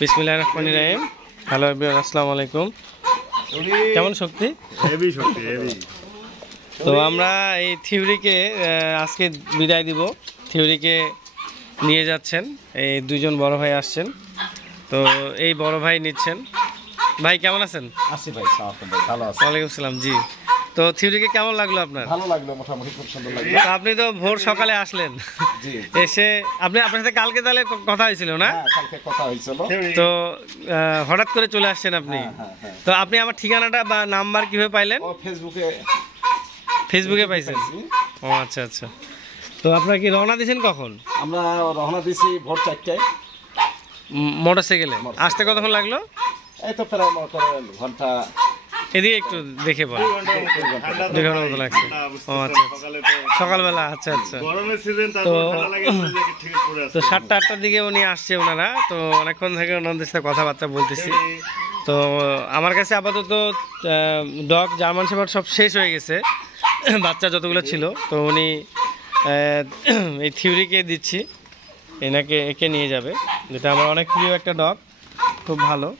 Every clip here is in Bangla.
বিসমিল্লাহির রহমানির রহিম। হ্যালো এভরিওয়ান, আসসালামু আলাইকুম। কেমন শক্তি? হেভি শক্তি, হেভি। তো আমরা এই থিওরিকে আজকে বিদায় দিব। থিওরিকে নিয়ে যাচ্ছেন এই দুইজন বড় ভাই আসছেন। তো এই বড় ভাই নিচ্ছেন। ভাই কেমন আছেন? আসি ভাই, ভালো আছি। ওয়ালাইকুম আসসালাম। জি, তো থিওরিকে কেমন লাগলো আপনার? ভালো লাগলো, মোটামুটি খুব সুন্দর লাগলো। তো আপনি তো ভোর সকালে আসলেন। জি, এসে আপনার সাথে কালকে তাহলে কথা হয়েছিল না? হ্যাঁ, কালকে কথা হয়েছিল। তো হঠাৎ করে চলে আসছেন আপনি। তো আপনি আমার ঠিকানাটা বা নাম্বার কিভাবে পাইলেন? ও ফেসবুকে পাইছেন? ও আচ্ছা আচ্ছা। তো আপনারা কি রওনা দিয়েছেন কখন? আমরা রওনা দিছি ভোর 4টায় মোটরসাইকেলে। আসতে কতক্ষণ লাগলো? এই তো প্রায় মনে করেন ঘন্টা। এদিকে একটু দেখে বল। 2 ঘন্টা মতো লাগছে। ও আচ্ছা, সকালবেলা। আচ্ছা আচ্ছা। তো 7টা-8টার দিকে উনি আসছে ওনারা। তো অনেকক্ষণ থেকে ওনাদের সাথে কথাবার্তা বলতেছি। তো আমার কাছে আপাতত ডগ জার্মান শেফার্ড সব শেষ হয়ে গেছে, বাচ্চা যতগুলো ছিল। তো উনি এই থিওরিকে দিচ্ছি, একে নিয়ে যাবে, যেটা আমার অনেক প্রিয় একটা ডগ, খুব ভালো।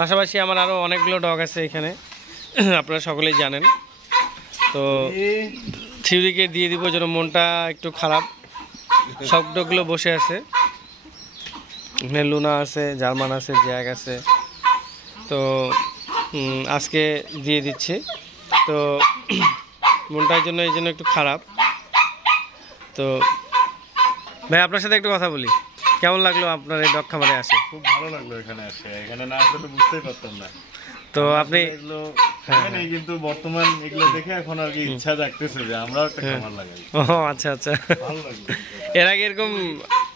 পাশাপাশি আমার আরও অনেকগুলো ডগ আছে এখানে, আপনারা সকলেই জানেন। তো থিওরিকে দিয়ে দিব, যেন মনটা একটু খারাপ। সব ডগগুলো বসে আছে, এখানে লুনা আছে, জার্মান আছে, জ্যাক আছে। তো আজকে দিয়ে দিচ্ছি। তো মনটার জন্য এই জন্য একটু খারাপ। তো ভাই আপনার সাথে একটু কথা বলি, কেমন লাগলো আপনার এই ডগ খামারে আসে? খুব ভালো লাগলো এখানে আসে। এখানে না আসলে বুঝতেই পারতাম না। তো আপনি এগুলো কিন্তু বর্তমান এগুলো দেখে এখন আর কি ইচ্ছা জাগতেছে যে আমরাও একটা খামার লাগাই। ও আচ্ছা আচ্ছা। ভালো লাগলো। এর আগে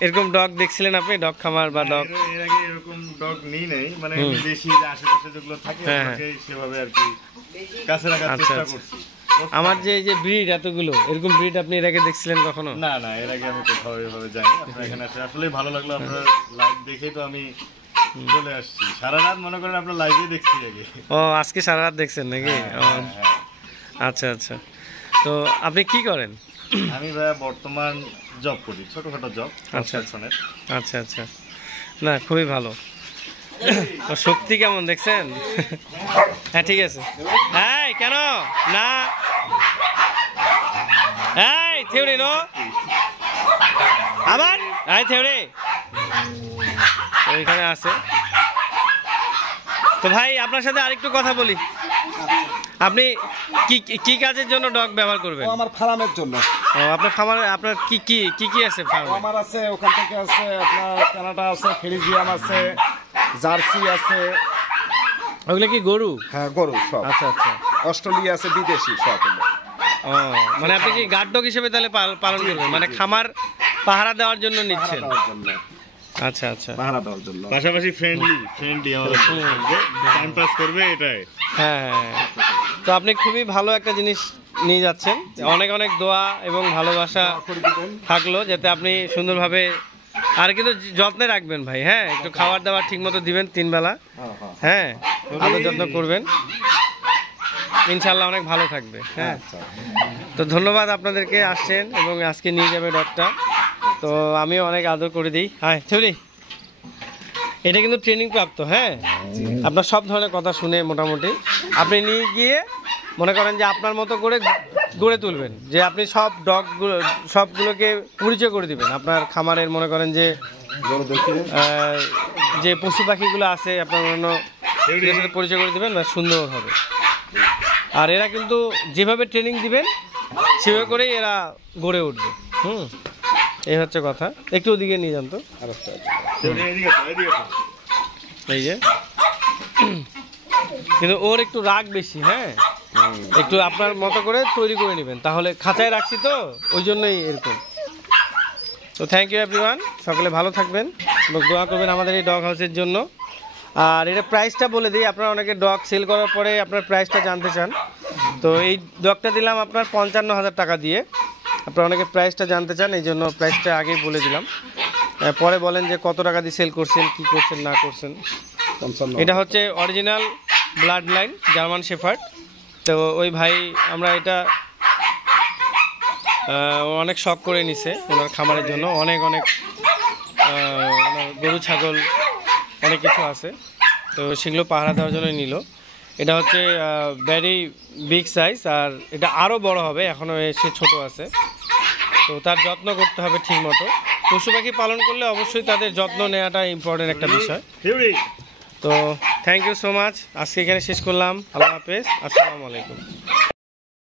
এরকম ডগ দেখছিলেন আপনি? ডগ খামার বা ডগ? এর আগে এরকম ডগ নিই নাই, মানে দেশি যে আশেপাশে যেগুলো থাকে ওটাকে সেভাবে আর কি কাছে রাখার চেষ্টা করছি। আমার যে এই যে ব্রিড এতগুলো, এরকম ব্রিড আপনি এর আগে দেখছিলেন কখনো? না না, এর আগে আমি কোথাও এইভাবে যাইনি। আপনার এখানে আসলেই ভালো লাগলো। আপনার লাইভ দেখেই তো আমি চলে আসছি। সারা রাত মনে করেন আপনার লাইভে দেখছি আগে। ও আজকে সারা রাত দেখছেন নাকি? আচ্ছা আচ্ছা। তো আপনি কি করেন? আমি ভাইয়া বর্তমান জব করি, ছোটখাটো জব। আচ্ছা আচ্ছা আচ্ছা। না, খুবই ভালো। শক্তি কেমন দেখছেন? হ্যাঁ ঠিক আছে। এই কেন না, এই থিওরি নো আবার, এই থিওরি ওইখানে আছে। তো ভাই আপনার সাথে আরেকটু কথা বলি, আপনি কি কাজের জন্য ডগ ব্যবহার করবেন? আমার ফার্মের জন্য। ও আপনার খামারে আপনার কি আছে ফার্মে? আমার আছে, ওখান থেকে আছে আপনার কানাডা আছে, ফ্রিজিয়ান আছে, জার্সি আছে। ওগুলো কি গরু? হ্যাঁ, গরু সব। আচ্ছা আচ্ছা। অস্ট্রেলিয়া আছে, বিদেশি সব। ও মানে আপনি কি গার্ড ডগ হিসেবে তাহলে পালন করবেন, মানে খামার পাহারা দেওয়ার জন্য নিচ্ছেন? আচ্ছা আচ্ছা। পাহারা দেওয়ার জন্য, পাশাপাশি ফ্রেন্ডলি আমাদের টাইম পাস করবে এটাই। হ্যাঁ, তো আপনি খুবই ভালো একটা জিনিস নিয়ে যাচ্ছেন। অনেক অনেক দোয়া এবং ভালোবাসা থাকলো, যাতে আপনি সুন্দরভাবে, আর কিন্তু যত্নে রাখবেন ভাই। হ্যাঁ, একটু খাবার দাবার ঠিক মতো দিবেন 3 বেলা। হ্যাঁ, আদর যত্ন করবেন, ইনশাল্লাহ অনেক ভালো থাকবে। হ্যাঁ, তো ধন্যবাদ আপনাদেরকে, আসছেন এবং আজকে নিয়ে যাবে ডগটা। তো আমিও অনেক আদর করে দিই। হ্যাঁ থিওরি, এটা কিন্তু ট্রেনিং প্রাপ্ত। হ্যাঁ, আপনার সব ধরনের কথা শুনে মোটামুটি আপনি নিয়ে গিয়ে মনে করেন যে আপনার মতো করে গড়ে তুলবেন, যে আপনি সবগুলোকে পরিচয় করে দিবেন আপনার খামারের। মনে করেন যে পশু পাখিগুলো আছে আপনার অন্য সাথে পরিচয় করে দিবেন, সুন্দর হবে। আর এরা কিন্তু যেভাবে ট্রেনিং দিবেন সেভাবে করেই এরা গড়ে উঠবে। এই হচ্ছে কথা। একটু ওদিকে নিয়ে যান তো। এই যে কিন্তু ওর একটু রাগ বেশি। হ্যাঁ, একটু আপনার মতো করে তৈরি করে নেবেন, তাহলে খাঁচায় রাখছি তো ওই জন্যই এরকম। তো থ্যাংক ইউ এভরিওয়ান, সকলে ভালো থাকবেন এবং দোয়া করবেন আমাদের এই ডগ হাউসের জন্য। আর এটা প্রাইসটা বলে দিই, আপনারা অনেকে ডগ সেল করার পরে আপনার প্রাইসটা জানতে চান। তো এই ডগটা দিলাম আপনার 55,000 টাকা দিয়ে। আপনারা অনেকে প্রাইসটা জানতে চান, এই জন্য প্রাইসটা আগেই বলে দিলাম। পরে বলেন যে কত টাকা দিয়ে সেল করছেন, কি করছেন না করছেন। এটা হচ্ছে original blood line German shepherd. তো ওই ভাই আমরা এটা অনেক শখ করে নিছে ওনার খামারের জন্য। অনেক গরু ছাগল অনেক কিছু আছে, তো সেগুলো পাহারা দেওয়ার জন্য নিল। এটা হচ্ছে ভেরি বিগ সাইজ, আর এটা আরও বড় হবে, এখনও সে ছোট আছে, তো তার যত্ন করতে হবে ঠিক মতো। পশু পাখি পালন করলে অবশ্যই তাদের যত্ন নেওয়াটা ইম্পর্টেন্ট একটা বিষয়। তো থ্যাংক ইউ সো মাচ, আজকে এখানে শেষ করলাম। আল্লাহ হাফেজ, আসসালামু আলাইকুম।